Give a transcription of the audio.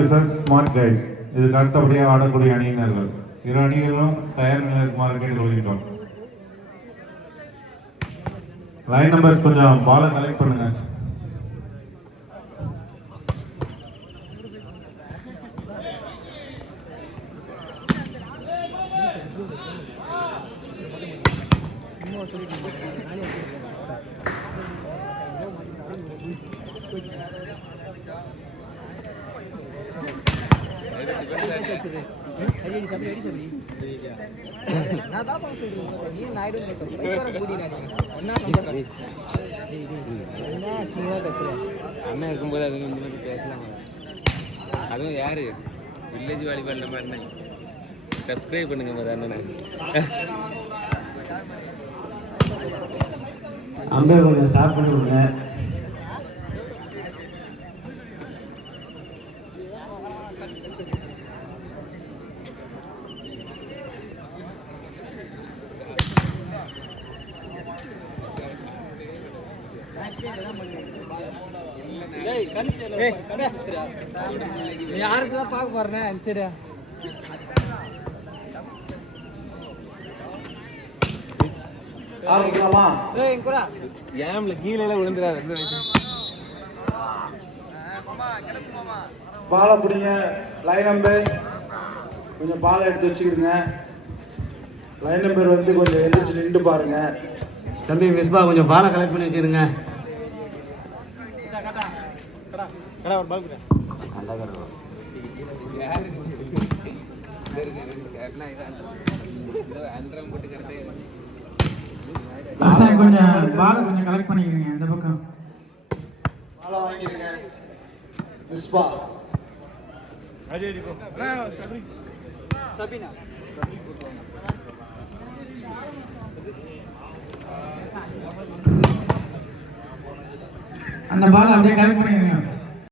Versus smart guys. இதுக்கு அடுத்தபடியாக ஆடக்கூடிய அணியினர்கள். இரு அணிகளும் தயார் நிலையில் இருக்குமாறு கேட்டுக்கொள்கின்றோம். லைன் நம்பர்ஸ் கொஞ்சம் பாலை கலெக்ட் பண்ணுங்க. அண்ணா இருக்கும்போது அது கொஞ்சம் பேசலாம். அதுவும் யாரு வில்லேஜ் வாலிபால் நம்ம அண்ணன் சப்ஸ்கிரைப் பண்ணுங்க போது அண்ணன். அம்பேர் கொஞ்சம் ஸ்டார்ட் பண்ணி விடுங்க. யாருக்கு தான் பார்க்க போறேன். சரி ஆரம்பிக்கலாமா? ஏம்ல கீழே விழுந்துடாது. பாலை பிடிங்க. லைன் நம்பர் கொஞ்சம் பாலை எடுத்து வச்சுக்கிடுங்க. லைன் நம்பர் வந்து கொஞ்சம் எந்திரிச்சு நின்று பாருங்க. தம்பி மிஸ்பா கொஞ்சம் பாலை கலெக்ட் பண்ணி வச்சுருங்க. கொஞ்சம் பாலை கொஞ்சம் கலெக்ட் பண்ணிக்கிறீங்க. இந்த பக்கம் பாலை வாங்கிருங்க. மிஸ்பா சபினா அந்த பால் அப்படியே கலெக்ட் பண்ணிக்கிறீங்க.